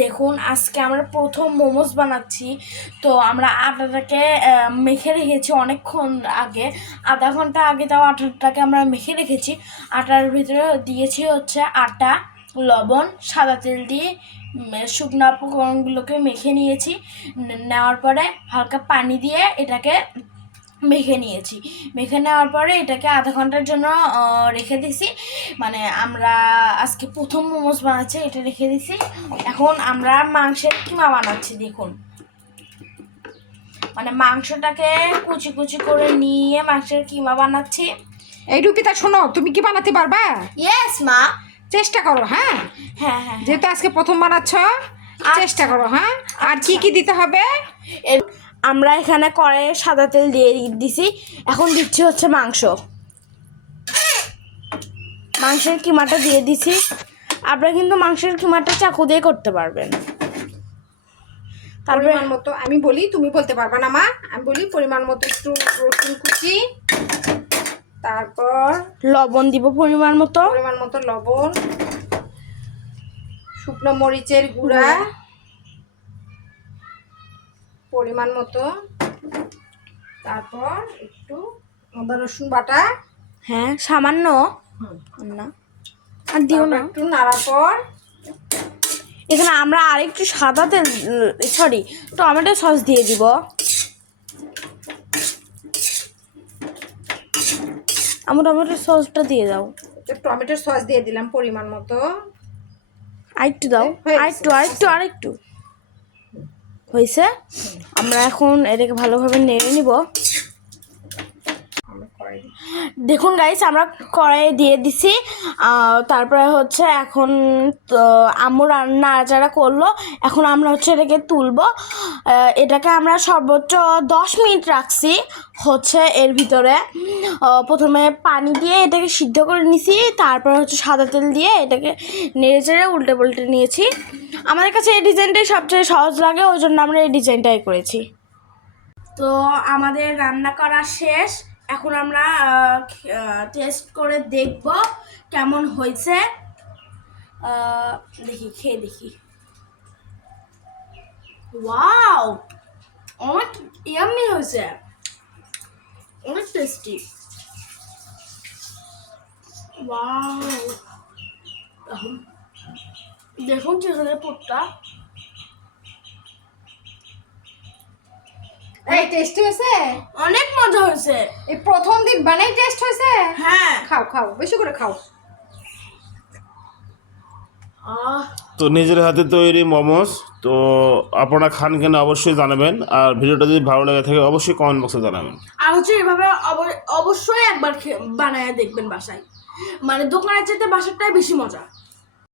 দেখুন আজকে আমরা প্রথম মোমোস বানাচ্ছি। তো আমরা আটাটাকে মেখে রেখেছি অনেকক্ষণ আগে, আধা ঘন্টা আগে। তাও আটাটাকে আমরা মেখে রেখেছি। আটার ভিতরে দিয়েছি হচ্ছে আটা, লবণ, সাদা তেল দিয়ে শুকনো উপকরণগুলোকে মেখে নিয়েছি। নেওয়ার পরে হালকা পানি দিয়ে এটাকে মেখে নিয়েছি। মেখে নেওয়ার পরে এটাকে আধা ঘন্টার জন্য রেখে দিছি। মানে আমরা আজকে প্রথম মোমোস বানাচ্ছি, এটা রেখে দিছি। এখন আমরা মাংসের কিমা বানাচ্ছি। দেখুন, মানে মাংসটাকে কুচি কুচি করে নিয়ে মাংসের কিমা বানাচ্ছি। এই রুপিতা শোনো, তুমি কি বানাতে পারবা? ইয়েস মা, চেষ্টা করো। হ্যাঁ হ্যাঁ হ্যাঁ, যেহেতু আজকে প্রথম বানাচ্ছ, চেষ্টা করো। হ্যাঁ, আর কি কি দিতে হবে? আমরা এখানে কড়াইয়ে সাদা তেল দিয়ে দিছি। এখন দিচ্ছি হচ্ছে মাংসের কিমাটা দিয়ে দিছি। আপনারা কিন্তু মাংসের কিমাটা চাকু দিয়ে করতে পারবেন। তারপরে পরিমাণ মতো, আমি বলি তুমি বলতে পারবা না মা, আমি বলি পরিমাণ মতো একটু রসুন কুচি, তারপর লবণ দিব পরিমাণ মতো, লবণ, শুকনো মরিচের গুঁড়া পরিমাণ মতো, তারপর একটু আদা রসুন বাটা। হ্যাঁ সামান্য, না আর দিও না। একটু নাড়ার পর এখানে আমরা আরেকটু সাদা তেল, সরি, টমেটো সস দিয়ে দিব। আমার টমেটো সসটা দিয়ে দাও। টমেটোর সস দিয়ে দিলাম পরিমাণ মতো। আরেকটু দাও, আরেকটু হয়েছে। আমরা এখন এটাকে ভালোভাবে নেড়ে নিব। দেখুন গাইস, আমরা কড়াইয়ে দিয়ে দিছি। তারপরে হচ্ছে এখন আম্মু নাড়াচাড়া করলো। এখন আমরা হচ্ছে এটাকে তুলবো। এটাকে আমরা সর্বোচ্চ 10 মিনিট রাখছি হচ্ছে এর ভিতরে। প্রথমে পানি দিয়ে এটাকে সিদ্ধ করে নিছি, তারপরে হচ্ছে সাদা তেল দিয়ে এটাকে নেড়ে চেড়ে উল্টে পাল্টে নিয়েছি। আমাদের কাছে এই ডিজাইনটাই সবচেয়ে সহজ লাগে, ওই জন্য আমরা এই ডিজাইনটাই করেছি। তো আমাদের রান্না করা শেষ। এখন আমরা টেস্ট করে দেখব কেমন হয়েছে। দেখি, খেয়ে দেখি। ওয়াও, অনেক ইয়াম্মি হয়েছে, অনেক টেস্টি। ওয়াও, দেখুন চিকেনের পুরটা। এই টেস্ট হয়েছে, অনেক মজা হয়েছে। এই প্রথম দিন বানাই টেস্ট হয়েছে। হ্যাঁ, খাও বেশি করে খাও। তো নিজের হাতে তৈরি মোমোস তো আপনারা খান কিনা অবশ্যই জানাবেন। আর ভিডিওটা যদি ভালো লেগে থাকে অবশ্যই কমেন্ট বক্সে জানাবেন। আর হচ্ছে এভাবে অবশ্যই একবার বানায় দেখবেন বাসায়। মানে দোকানের চাইতে বাসারটাই বেশি মজা।